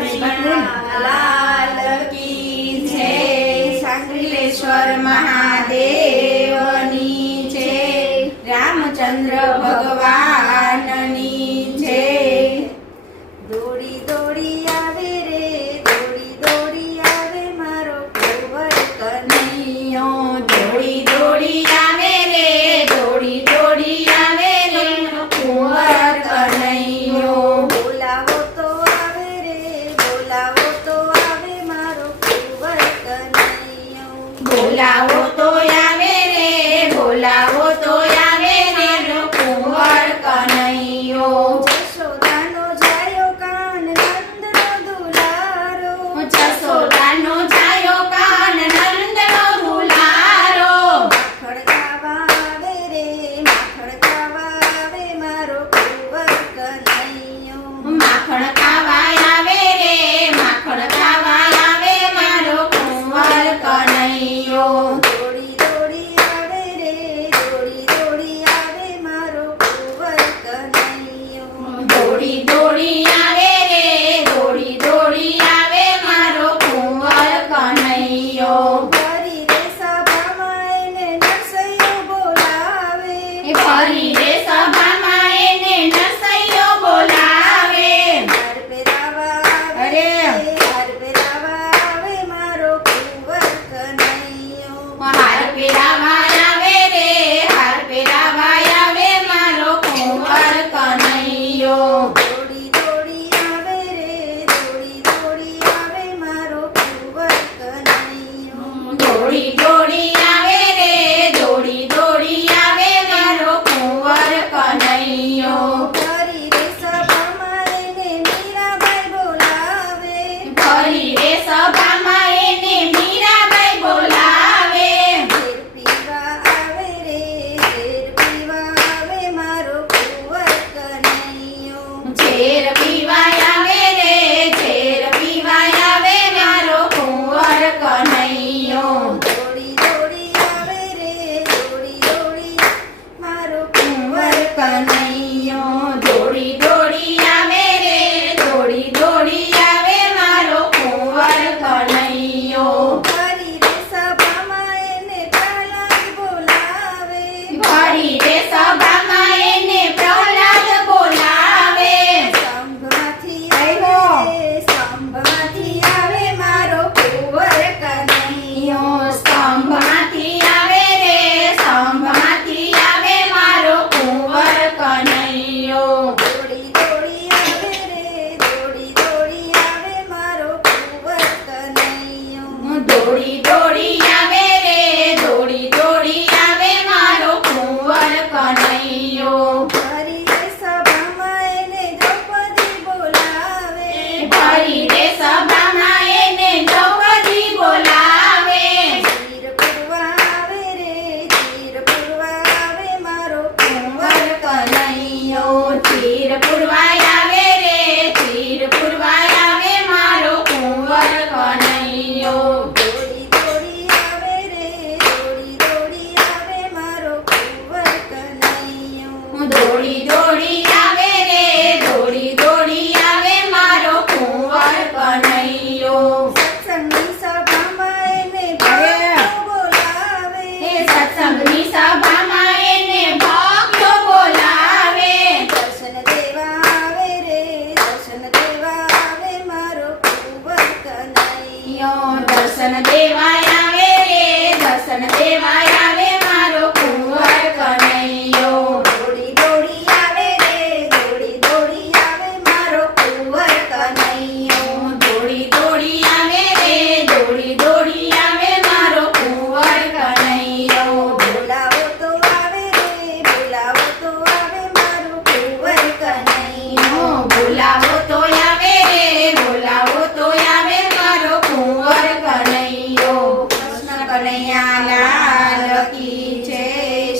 લાલ કી જય. સાંકલેશ્વર મહાદેવની જય. રામચંદ્ર ભગવાનની જય. દોડી દોડી આવે રે, દોડી દોડી આવે મારો કુંવર કનૈયો. દોડી દોડી આવે રે, દોડી દોડી આવે રે કુંવર કનૈયો. બોલાવો તો આવે રે, બોલાવો તો આવે મારો કુંવર કનૈયો. બોલાવો તો આવે રે, બોલાવો તો આવે રે કુંવર કનૈયો. જશોદાનો જાયો કાન નંદનો દુલારો. જશોદાનો જાયો કાન નંદનો દુલારો. ખડકાવા આવે રે, ખડકાવા આવે મારો કુંવર કનૈયો. માખણ ખાવા આવે રે, માખણ ખાવા આવે મારો કુંવર કનૈયો. દોડી દોડી આવે રે, દોડી દોડી આવે મારો કુંવર કનૈયો. દોડી દોડી આવે રે, દોડી દોડી આવે મારો કુંવર કનૈયો. ફરી રે સભામાં એને નરસૈયો બોલાવે. ફરી રે સભામાં એને નરસૈયો બોલાવે. હાર પહેરાવા આવે અરે. રે, હાર પહેરાવા આવે મારો કુંવર કનૈયો. હાર પહેરાવા આવે રે, હાર પહેરાવા આવે મારો કુંવર કનૈયો. દોડી દોડી આવે રે, દોડી દોડી આવે મારો કુંવર કનૈયો. દોડી દોડી આવે રે, દોડી દોડી આવે મારો કુંવર કનૈયો. ફરી રે સભામાં એને મીરાબાઈ બોલાવે. ફરી રે સભામાં એને મીરાબાઈ બોલાવે. ઝેર પીવા આવે રે, ઝેર પીવા આવે મારો કુંવર કનૈયો. ઝેર પીવાય આવે રે, ઝેર પીવાય આવે મારો કુંવર કનૈયો. દોડી દોડી આવે રે, દોડી દોડી મારો કુંવર કનૈયો. દોડી દોડી આવે રે, દોડી દોડી આવે મારો કુંવર કનૈયો. ફરી રે સભામાં એને પ્રહલાદ બોલાવે. ફરી રે સભામાં એને પ્રહલાદ બોલાવે. સ્તંભમાંથી આવે રે, સ્તંભમાંથી આવે મારો કુંવર કનૈયો. સ્તંભમાંથી આવે રે, સ્તંભમાંથી આવે મારો કુંવર કનૈયો. દોડી દોડી આવે રે, દોડી દોડી આવે મારો કુંવર કનૈયો. દોડી દોડી આવે રે, દોડી દોડી આવે મારો કુંવર કનૈયો. ફરી રે સભામાં એને દ્રૌપદી બોલાવે. ફરી રે સભામાં એને દ્રૌપદી બોલાવે. ચીર પૂરવા આવે રે, ચીર પૂરવા આવે મારો કુંવર કનૈયો. ચીર પુરવાય આવે રે, ચીર પુરવાય આવે મારો કુંવર કનૈયો. દોડી દોડી આવે રે, દોડી દોડી આવે મારો કુંવર કનૈયો. દોડી દોડી આવે રે, દોડી દોડી આવે મારો કુંવર કનૈયો. સત્સંગની સભામાં એને ભક્તો બોલાવે. એ સત્સંગની સભામાં એને ભક્તો બોલાવે. દર્શન દેવા આવે રે, દર્શન દેવા આવે મારો કુંવર કનૈયો. દર્શન દેવાય આવે રે, દર્શન દેવાય આવે મારો કુંવર કનૈયો. દોડી દોડી આવે રે, દોડી દોડી આવે મારો કુંવર કનૈયો. દોડી દોડી આવે રે, દોડી દોડી આવે મારો કુંવર કનૈયો. બોલાવો તો આવે રે, બોલાવો તો આવે મારો કુંવર કનૈયો. બોલાવો તો આવે રે, બોલાવો તો આવે મારો કુંવર કનૈયો. કૃષ્ણ કનૈયા લાલ કી જય.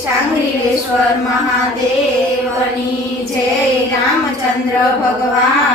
સાંગરીલેશ્વર મહાદેવની જય. રામચંદ્ર ભગવાન